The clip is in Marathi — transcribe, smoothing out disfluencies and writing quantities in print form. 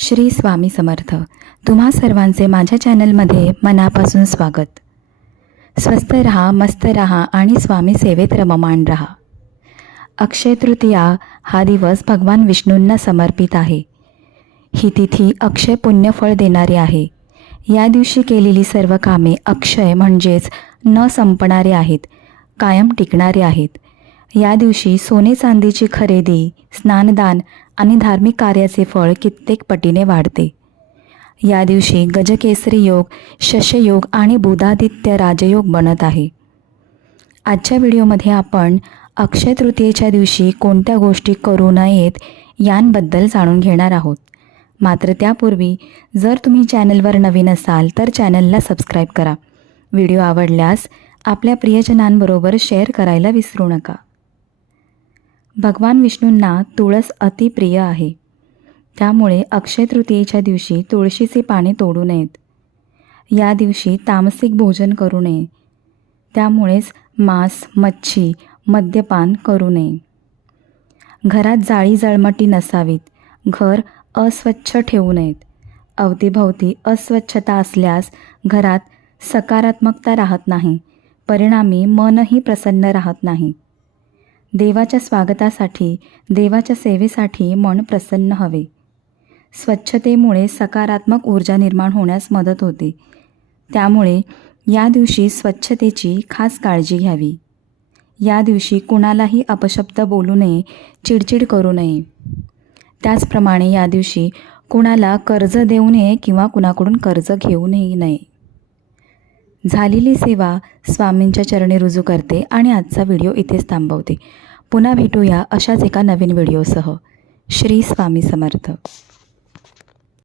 श्री स्वामी समर्थ. तुम्हा सर्वांचे माझ्या चॅनलमध्ये मनापासून स्वागत. स्वस्थ रहा, मस्त रहा आणि स्वामी सेवेत रममाण रहा. अक्षय तृतीया हा दिवस भगवान विष्णूंना समर्पित आहे. ही तिथी अक्षय पुण्यफळ देणारी आहे. या दिवशी केलेली सर्व कामे अक्षय म्हणजेच न संपणारे आहेत, कायम टिकणारे आहेत. या दिवशी सोने चांदीची खरेदी, स्नानदान आणि धार्मिक कार्याचे फळ कित्येक पटीने वाढते. या दिवशी गजकेसरी योग, शशयोग आणि बुधादित्य राजयोग बनत आहे. आजच्या व्हिडिओमध्ये आपण अक्षय तृतीयेच्या दिवशी कोणत्या गोष्टी करू नयेत यांबद्दल जाणून घेणार आहोत. मात्र त्यापूर्वी जर तुम्ही चॅनलवर नवीन असाल तर चॅनलला सबस्क्राईब करा. व्हिडिओ आवडल्यास आपल्या प्रियजनांबरोबर शेअर करायला विसरू नका. भगवान विष्णूंना तुळस अतिप्रिय आहे. त्यामुळे अक्षय तृतीयेच्या दिवशी तुळशीची पाने तोडू नयेत. या दिवशी तामसिक भोजन करू नये. त्यामुळेच मांस, मच्छी, मद्यपान करू नये. घरात जाळी जळमटी नसावीत. घर अस्वच्छ ठेवू नयेत. अवतीभवती अस्वच्छता असल्यास घरात सकारात्मकता राहत नाही. परिणामी मनही प्रसन्न राहत नाही. देवाच्या स्वागतासाठी, देवाच्या सेवेसाठी मन प्रसन्न हवे. स्वच्छतेमुळे सकारात्मक ऊर्जा निर्माण होण्यास मदत होते. त्यामुळे या दिवशी स्वच्छतेची खास काळजी घ्यावी. या दिवशी कुणालाही अपशब्द बोलू नये, चिडचिड करू नये. त्याचप्रमाणे या दिवशी कुणाला कर्ज देऊ नये किंवा कुणाकडून कर्ज घेऊनही नये. झालेली सेवा स्वामींच्या चरणी रुजू करते आणि आजचा व्हिडिओ इथेच थांबवते. पुन्हा भेटूया अशाच एका नवीन व्हिडिओसह. श्री स्वामी समर्थ.